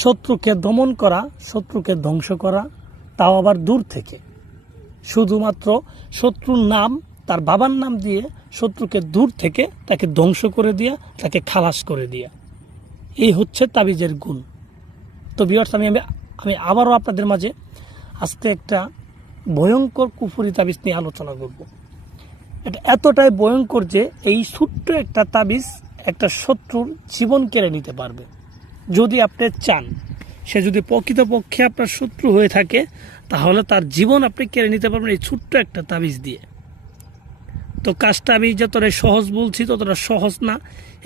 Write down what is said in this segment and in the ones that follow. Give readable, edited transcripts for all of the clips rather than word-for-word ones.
শত্রুকে দমন করা, শত্রুকে ধ্বংস করা, তাও আবার দূর থেকে। শুধুমাত্র শত্রুর নাম, তার বাবার নাম দিয়ে শত্রুকে দূর থেকে তাকে ধ্বংস করে দিয়া, তাকে খালাস করে দিয়া। এই হচ্ছে তাবিজের গুণ। তো ভিউয়ার্স, আমি আবারও আপনাদের মাঝে আজকে একটা ভয়ঙ্কর কুফরি তাবিজ নিয়ে আলোচনা করব। এটা এতটাই ভয়ঙ্কর যে এই ছোট্ট একটা তাবিজ একটা শত্রুর জীবন কেড়ে নিতে পারবে। যদি আপনি চান, সে যদি প্রকৃতপক্ষে আপনার শত্রু হয়ে থাকে, তাহলে তার জীবন আপনি কেড়ে নিতে পারবেন এই ছোট্ট একটা তাবিজ দিয়ে। তো কাজটা আমি যতটা সহজ বলছি ততটা সহজ না।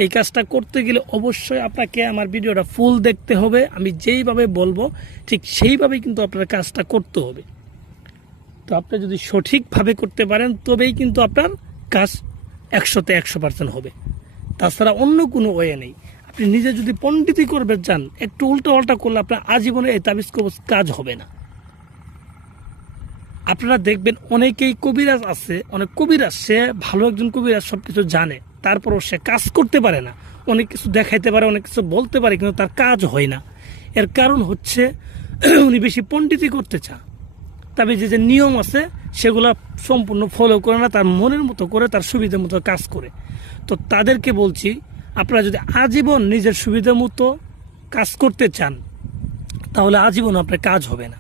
এই কাজটা করতে গেলে অবশ্যই আপনাকে আমার ভিডিওটা ফুল দেখতে হবে। আমি যেইভাবে বলবো ঠিক সেইভাবেই কিন্তু আপনার কাজটা করতে হবে। তো আপনি যদি সঠিকভাবে করতে পারেন তবেই কিন্তু আপনার কাজ 100তে 100% হবে। তাছাড়া অন্য কোনো ওয়ে নেই। আপনি নিজে যদি পণ্ডিতি করবে চান, একটু উল্টো পাল্টা করলে আপনার আজীবনে এই তাবিজ কাজ হবে না। আপনারা দেখবেন অনেকেই কবিরাজ আছে, অনেক কবিরাজ, সে ভালো একজন কবিরাজ, সব কিছু জানে, তারপরও সে কাজ করতে পারে না। অনেক কিছু দেখাইতে পারে, অনেক কিছু বলতে পারে, কিন্তু তার কাজ হয় না। এর কারণ হচ্ছে উনি বেশি পণ্ডিতি করতে চান। তবে যে নিয়ম আছে সেগুলো সম্পূর্ণ ফলো করে না, তার মনের মতো করে, তার সুবিধা মতো কাজ করে। তো তাদেরকে বলছি, আপনারা যদি আজীবন নিজের সুবিধা মতো কাজ করতে চান, তাহলে আজীবন আপনার কাজ হবে না।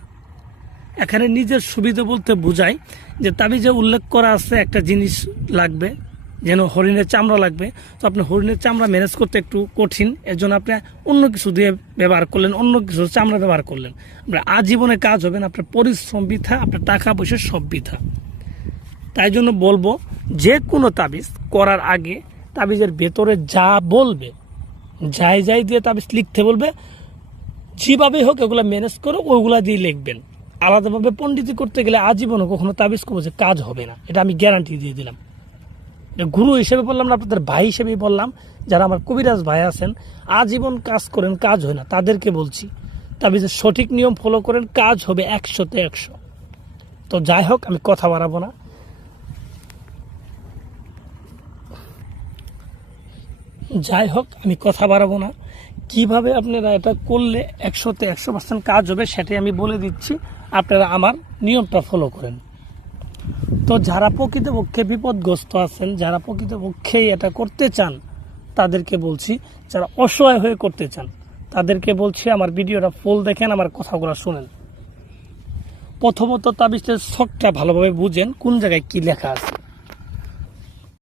এখানে নিজের সুবিধা বলতে বোঝায় যে তাবিজে উল্লেখ করা আছে একটা জিনিস লাগবে, যেন হরিণের চামড়া লাগবে। তো আপনি হরিণের চামড়া ম্যানেজ করতে একটু কঠিন, এর জন্য আপনি অন্য কিছু দিয়ে ব্যবহার করলেন, অন্য কিছু চামড়া ব্যবহার করলেন। আপনার আজীবনে কাজ হবে না, আপনার পরিশ্রম বৃথা, আপনার টাকা পয়সা সব বৃথা। তাই জন্য বলবো, যে কোনো তাবিজ করার আগে তাবিজের ভেতরে যা বলবে, যাই দিয়ে তাবিজ লিখতে বলবে, যেভাবে হোক এগুলো ম্যানেজ করে ওইগুলা দিয়ে লিখবেন। আলাদাভাবে পণ্ডিতি করতে গেলে আজীবনও কখনো তাবিজ কবজে কাজ হবে না, এটা আমি গ্যারান্টি দিয়ে দিলাম। গুরু হিসেবে বললাম না, আপনাদের ভাই হিসেবেই বললাম। যারা আমার কবিরাজ ভাই আছেন, আজীবন কাজ করেন, কাজ হয় না, তাদেরকে বলছি তাবিজের সঠিক নিয়ম ফলো করেন, কাজ হবে 100তে 100। তো যাই হোক, আমি কথা বাড়াবো না। কিভাবে আপনারা এটা করলে 100তে 100% কাজ হবে সেটাই আমি বলে দিচ্ছি। আপনারা আমার নিয়মটা ফলো করেন। তো যারা প্রকৃতপক্ষে বিপদগ্রস্ত আছেন, যারা প্রকৃতপক্ষেই এটা করতে চান, তাদেরকে বলছি, যারা অসহায় হয়ে করতে চান তাদেরকে বলছি আমার ভিডিওটা ফুল দেখেন, আমার কথাগুলো শুনেন। প্রথমত তাবিজের ছকটা ভালোভাবে বুঝেন, কোন জায়গায় কি লেখা আছে।